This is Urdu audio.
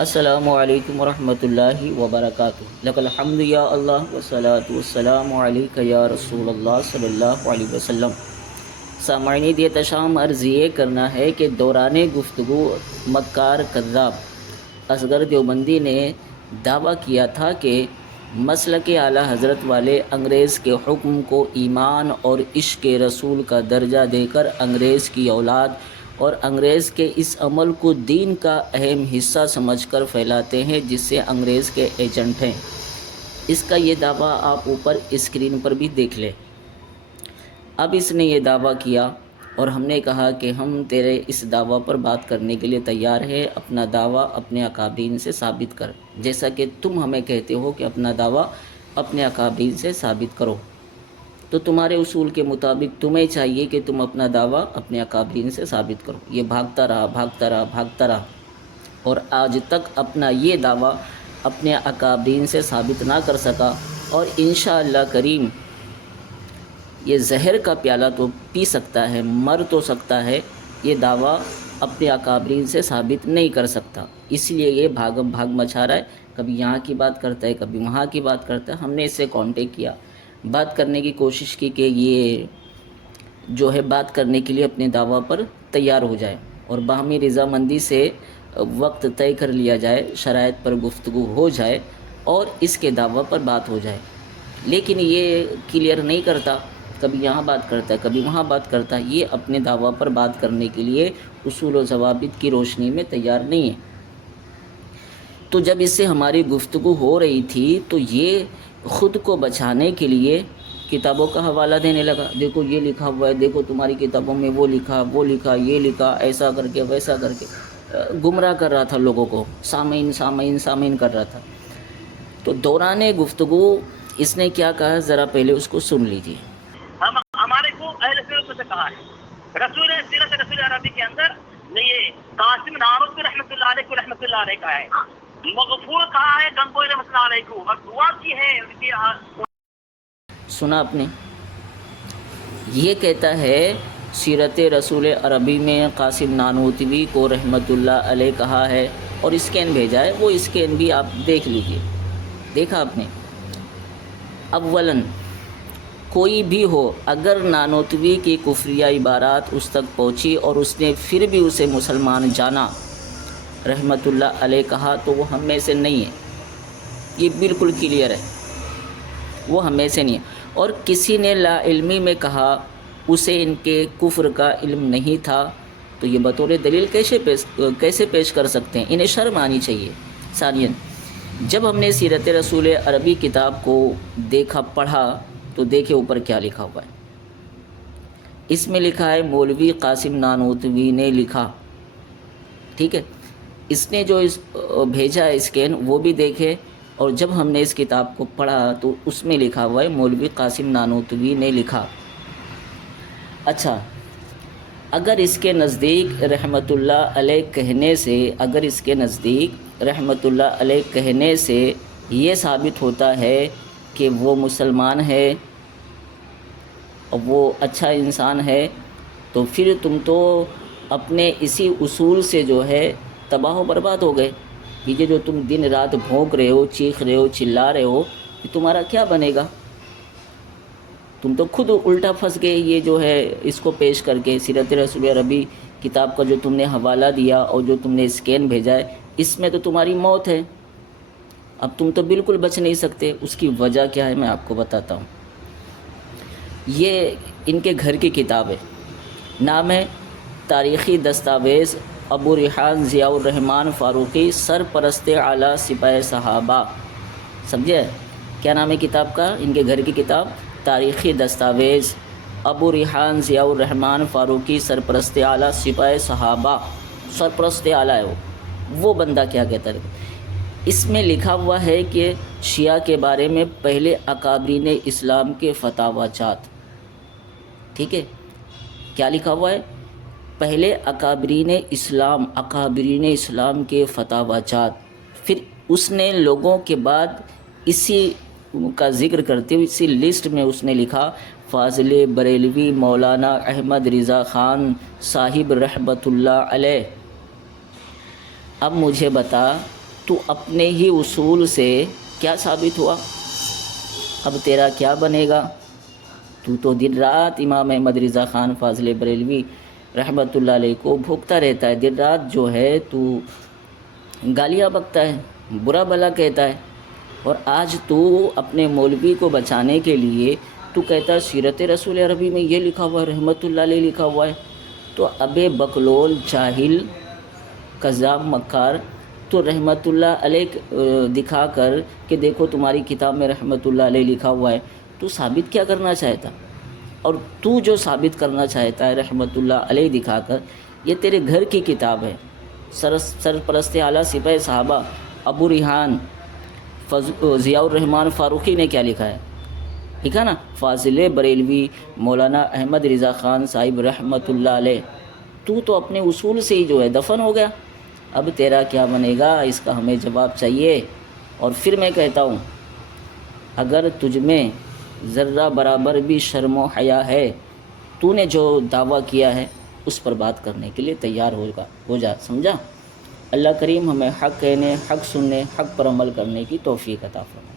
السلام علیکم ورحمۃ اللہ وبرکاتہ۔ لک الحمد یا اللہ والصلاۃ والسلام علیک یا رسول اللہ صلی اللہ علیہ وسلم۔ سامعین دیت شام عرض یہ کرنا ہے کہ دوران گفتگو مکار کذاب اصغر دیوبندی نے دعویٰ کیا تھا کہ مسلک اعلیٰ حضرت والے انگریز کے حکم کو ایمان اور عشق رسول کا درجہ دے کر انگریز کی اولاد اور انگریز کے اس عمل کو دین کا اہم حصہ سمجھ کر پھیلاتے ہیں، جس سے انگریز کے ایجنٹ ہیں۔ اس کا یہ دعویٰ آپ اوپر اسکرین پر بھی دیکھ لیں۔ اب اس نے یہ دعویٰ کیا اور ہم نے کہا کہ ہم تیرے اس دعویٰ پر بات کرنے کے لیے تیار ہے، اپنا دعویٰ اپنے اکابرین سے ثابت کر، جیسا کہ تم ہمیں کہتے ہو کہ اپنا دعویٰ اپنے اکابرین سے ثابت کرو۔ تو تمہارے اصول کے مطابق تمہیں چاہیے کہ تم اپنا دعویٰ اپنے اکابرین سے ثابت کرو۔ یہ بھاگتا رہا اور آج تک اپنا یہ دعویٰ اپنے اکابرین سے ثابت نہ کر سکا، اور انشاءاللہ کریم یہ زہر کا پیالہ تو پی سکتا ہے، مر تو سکتا ہے، یہ دعویٰ اپنے اکابرین سے ثابت نہیں کر سکتا۔ اس لیے یہ بھاگ مچا رہا ہے، کبھی یہاں کی بات کرتا ہے، کبھی وہاں کی بات کرتا ہے۔ ہم نے اس سے کانٹیکٹ کیا، بات کرنے کی کوشش کی کہ یہ جو ہے بات کرنے کے لیے اپنے دعویٰ پر تیار ہو جائے اور باہمی رضامندی سے وقت طے کر لیا جائے، شرائط پر گفتگو ہو جائے اور اس کے دعویٰ پر بات ہو جائے۔ لیکن یہ کلیئر نہیں کرتا، کبھی یہاں بات کرتا ہے، کبھی وہاں بات کرتا ہے۔ یہ اپنے دعویٰ پر بات کرنے کے لیے اصول و ضوابط کی روشنی میں تیار نہیں ہے۔ تو جب اس سے ہماری گفتگو ہو رہی تھی تو یہ خود کو بچانے کے لیے کتابوں کا حوالہ دینے لگا، دیکھو یہ لکھا ہوا ہے، دیکھو تمہاری کتابوں میں وہ لکھا، یہ لکھا، ایسا کر کے ویسا کر کے گمراہ کر رہا تھا لوگوں کو، سامعین کر رہا تھا۔ تو دوران گفتگو اس نے کیا کہا، ذرا پہلے اس کو سن لیجیے۔ ہمارے کو اہل سیرت سے کہا ہے، سیرت رسول عربی کے اندر یہ قاسم نانوتوی رحمۃ اللہ علیہ کو رحمۃ اللہ علیہ کا ہے، مغفور کہا ہے گنگوئی رحمۃ اللہ علیہ کو، اور دعا کی ہے۔ سنا آپ نے، یہ کہتا ہے سیرت رسول عربی میں قاسم نانوتوی کو رحمۃ اللہ علیہ کہا ہے، اور اسکین بھیجا ہے، وہ اسکین بھی آپ دیکھ لیجئے۔ دیکھا آپ نے، اولاً کوئی بھی ہو، اگر نانوتوی کی کفریہ عبارات اس تک پہنچی اور اس نے پھر بھی اسے مسلمان جانا، رحمۃ اللہ علیہ کہا، تو وہ ہم میں سے نہیں ہے، یہ بالکل کلیئر ہے، وہ ہم میں سے نہیں ہے۔ اور کسی نے لا علمی میں کہا، اسے ان کے کفر کا علم نہیں تھا، تو یہ بطور دلیل کیسے پیش کر سکتے ہیں؟ انہیں شرم آنی چاہیے۔ ثانیاً، جب ہم نے سیرت رسول عربی کتاب کو دیکھا، پڑھا، تو دیکھے اوپر کیا لکھا ہوا ہے۔ اس میں لکھا ہے مولوی قاسم نانوتوی نے لکھا، ٹھیک ہے۔ اس نے جو بھیجا ہے اسکین، وہ بھی دیکھے، اور جب ہم نے اس کتاب کو پڑھا تو اس میں لکھا ہوا ہے مولوی قاسم نانوتوی نے لکھا۔ اچھا، اگر اس کے نزدیک رحمۃ اللہ علیہ کہنے سے یہ ثابت ہوتا ہے کہ وہ مسلمان ہے اور وہ اچھا انسان ہے، تو پھر تم تو اپنے اسی اصول سے جو ہے تباہ و برباد ہو گئے۔ یہ جو تم دن رات بھونک رہے ہو، چیخ رہے ہو، چلا رہے ہو، یہ تمہارا کیا بنے گا؟ تم تو خود الٹا پھنس گئے۔ یہ جو ہے اس کو پیش کر کے سیرت رسول عربی کتاب کا جو تم نے حوالہ دیا اور جو تم نے اسکین بھیجا ہے، اس میں تو تمہاری موت ہے، اب تم تو بالکل بچ نہیں سکتے۔ اس کی وجہ کیا ہے میں آپ کو بتاتا ہوں۔ یہ ان کے گھر کی کتاب ہے، نام ہے تاریخی دستاویز ابو ریحان ضیاء الرحمن فاروقی سرپرست اعلیٰ سپاہ صحابہ۔ سمجھے کیا نام ہے کتاب کا؟ ان کے گھر کی کتاب تاریخی دستاویز ابو ریحان ضیاء الرحمن فاروقی سرپرست اعلیٰ سپاہ صحابہ، سرپرست اعلیٰ ہے وہ بندہ کیا کہتا ہے۔ اس میں لکھا ہوا ہے کہ شیعہ کے بارے میں پہلے اکابرین اسلام کے فتاوی جات، ٹھیک ہے، کیا لکھا ہوا ہے؟ پہلے اکابرین اسلام کے فتاوی جات۔ پھر اس نے لوگوں کے بعد اسی کا ذکر کرتے ہوئے اسی لسٹ میں اس نے لکھا فاضل بریلوی مولانا احمد رضا خان صاحب رحمۃ اللہ علیہ۔ اب مجھے بتا تو اپنے ہی اصول سے کیا ثابت ہوا؟ اب تیرا کیا بنے گا؟ تو دن رات امام احمد رضا خان فاضل بریلوی رحمۃ اللہ علیہ کو بھوکتا رہتا ہے، دن رات جو ہے تو گالیاں بکتا ہے، برا بھلا کہتا ہے، اور آج تو اپنے مولوی کو بچانے کے لیے تو کہتا ہے سیرت رسول عربی میں یہ لکھا ہوا ہے، رحمۃ اللہ علیہ لکھا ہوا ہے۔ تو ابے بکلول، جاہل، کذاب، مکار، تو رحمۃ اللہ علیہ دکھا کر کہ دیکھو تمہاری کتاب میں رحمۃ اللہ علیہ لکھا ہوا ہے، تو ثابت کیا کرنا چاہتا؟ اور تو جو ثابت کرنا چاہتا ہے رحمۃ اللہ علیہ دکھا کر، یہ تیرے گھر کی کتاب ہے۔ سرپرست اعلیٰ سپاہ صحابہ ابو ریحان ضیاء الرحمن فاروقی نے کیا لکھا ہے؟ لکھا نا، فاضل بریلوی مولانا احمد رضا خان صاحب رحمۃ اللہ علیہ۔ تو اپنے اصول سے ہی جو ہے دفن ہو گیا، اب تیرا کیا بنے گا؟ اس کا ہمیں جواب چاہیے۔ اور پھر میں کہتا ہوں، اگر تجھ میں ذرہ برابر بھی شرم و حیا ہے، تو نے جو دعویٰ کیا ہے اس پر بات کرنے کے لیے تیار ہو جا، سمجھا؟ اللہ کریم ہمیں حق کہنے، حق سننے، حق پر عمل کرنے کی توفیق عطا فرمائے۔